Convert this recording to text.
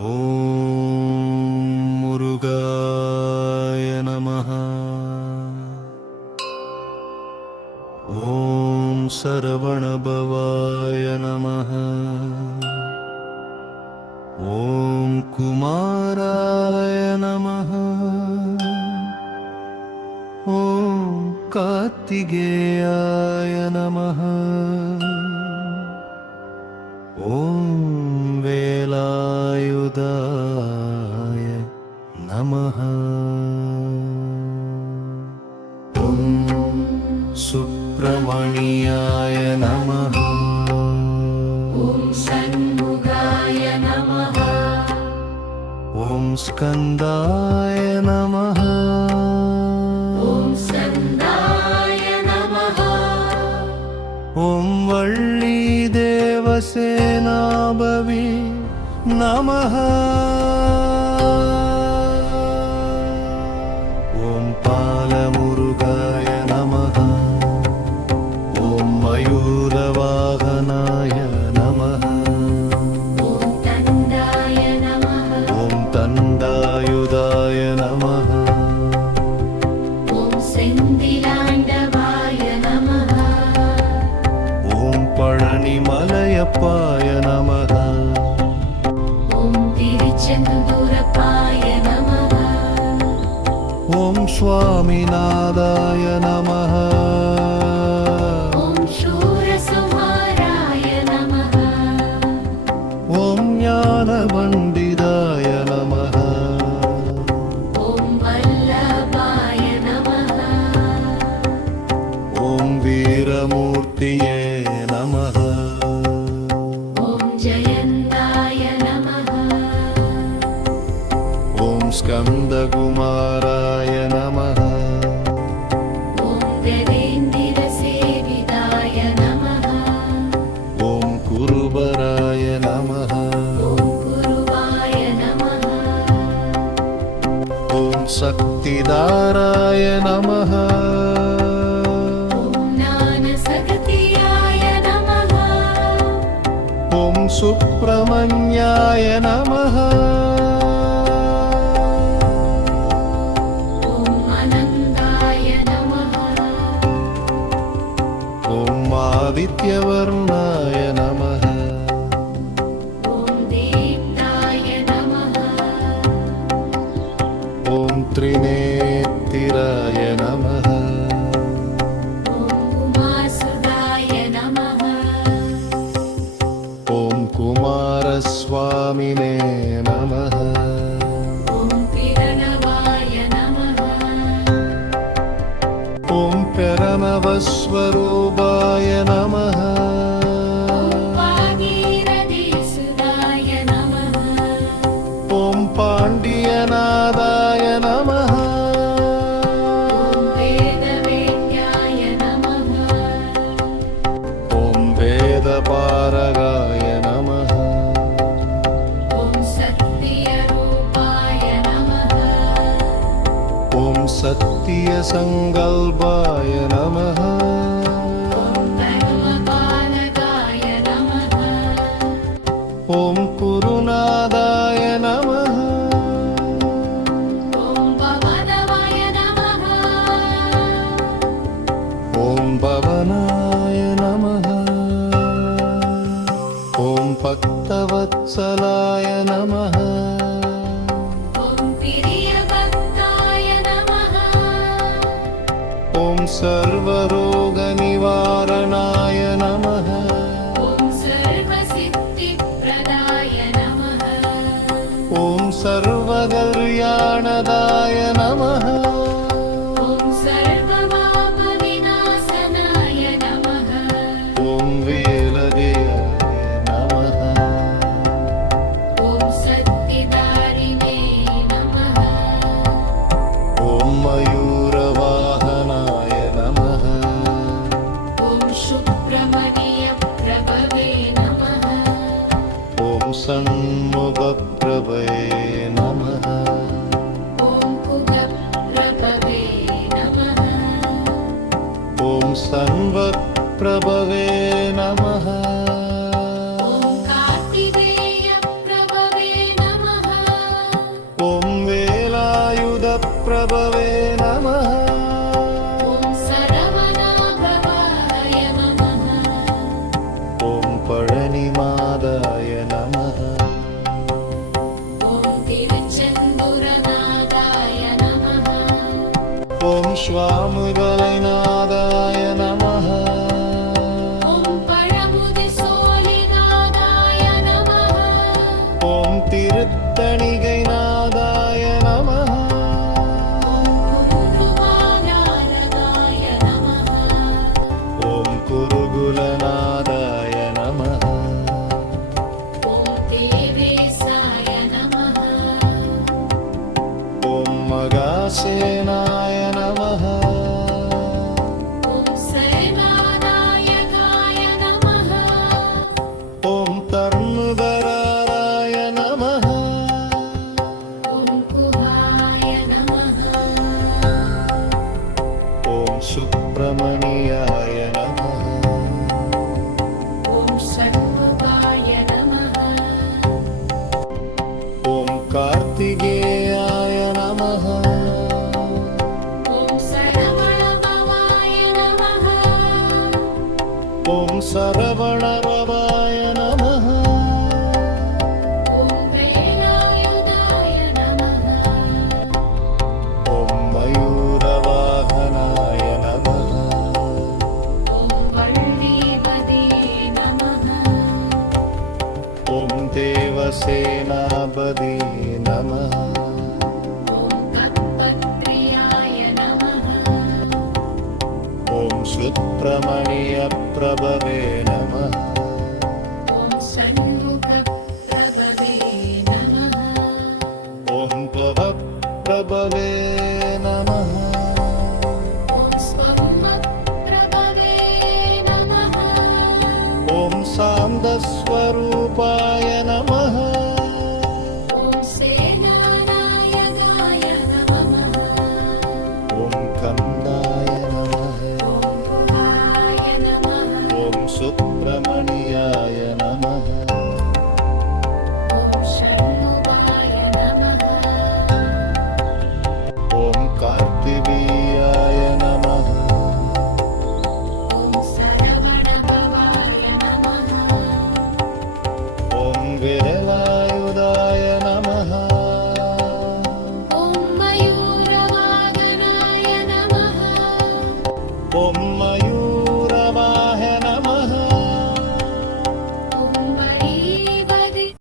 ஓம் முருகாய நமஹ. ஓம் சரவணபவாய நமஹ. ஓம் குமாராய நமஹ. ஓம் கார்த்திகேயாய நமஹ. ஓம் வேலாயுதாய நமஹ. ஓம் சுப்பிரமணியாய நமஹ. ஓம் சண்முகாய நமஹ. ஓம் ஸ்கந்தாய நமஹ. ஓம் ஸ்கந்தாய நமஹ. ஓம் வள்ளி தேவசேனாபவி நமஹ. ஓம் பாலமுருகாய நமஹ. ஓம் மயூரவாகனாய நமஹ. ஓம் தண்டாய நமஹ. ஓம் தண்டாயுதாய நமஹ. ஓம் செந்திலாண்டவாய நமஹ. ஓம் பழனிமலையப்பாய நமஹ. ஓம் திருச்செந்தூரப்பாய நமஹ. ஓம் சுவாமிநாதாய நமஹ. ஓம் சூரசுமாராய நமஹ. ஓம் ஞானபண்டிதாய நமஹ. ஓம் வல்லபாய நமஹ. ஓம் வீரமூர்த்தியே நமஹ. ஓம் ஜெயந்தாய நமஹ. ஓம் ஸ்கந்தகுமாராய நமஹ. ஓம் கஜேந்திர சேவிதாய நமஹ. ஓம் குருபராய நமஹ. ஓம் குருவாய நமஹ. ஓம் சக்திதாராய நமஹ. ஓம் ஞானசக்தியாய நமஹ. ஓம் சுப்பிரமணியாய நமஹ. ஓம் அனந்தாய நமஹ. ஓம் ஆதித்யவர்ணாய நமஹ. ஓம் தீப்தாய நமஹ. ஓம் த்ரிநேத்திராய நமஹ. ஓம் உமாசுதாய நமஹ. ஓம் குமாரஸ்வாமினே நமஹ. ஓம் பிரணவாய நமஹ. ஓம் பிரணவஸ்வரூபாய நமஹ. ஓம் பாகீரதீசுதாய நமஹ. ஓம் பாண்டியநாதாய நமஹ. ஓம் வேதவேத்யாய நமஹ. ஓம் வேதபாரகாய நமஹ. ஓம் சத்யரூபாய நமஹ. ஓம் சத்யசங்கல்பாய நமஹ. ஓம் தர்மபாலகாய நமஹ. ஓம் குருநாதாய நமஹ. ஓம் பவனவாய நமஹ. ஓம் பவனாய நமஹ. ஓம் பக்தவத்சலாய நமஹ. ஓம் பிரியபக்தாய நமஹ. ஓம் சர்வரோகநிவாரணாய நமஹ. ஓம் சர்வசித்திப்ரதாய நமஹ. ஓம் சர்வகல்யாணதாய நமஹ. ஓம் சர்வபாபவிநாசனாய நமஹ. ஓம் வேலகேயாய நமஹ. ஓம் சத்திதாரிணே நமஹ. ஓம் மயூரவாகனாய நமஹ. ஓம் சுப்ரமணிய பிரபவே நமஹ. ஓம் சண்முகப்பிரபவே நமஹ. ஓம் குகப்பிரபவே நமஹ. ஓம் சன்வத்பிரபவே நமஹ. ஓம் கார்த்திகேய பிரபவே நமஹ. श्वामुगलनादाय नमः ॐ परमुदिसोलिनादाय नमः ॐ तिरुत्तणिगैनादाय नमः ॐ कुङ्कुमानारदाय नमः ॐ कुरुगुलनादाय नमः ॐ देवेशाय नमः ॐ मगासेनाय नमः ॐ सेनानायकाय नमः ॐ तर्मुदराय नमः ॐ कुहाय नमः ॐ सुब्रह्मण्याय नमः ॐ षण्मुखाय नमः ॐ कार्तिकेयाय नमः ॐ सरवणभवाय नमः ॐ सरवणभवाय नमः ॐ वेलायुधाय नमः ॐ मयूरवाहनाय नमः ॐ वल्लीपदे नमः ॐ देवसेनापदे नमः ॐ कत्पत्र्याय नमः ॐ सुब्रह्मण्यप्रभवे नमः ॐ षण्मुखप्रभवे नमः ॐ भवप्रभवे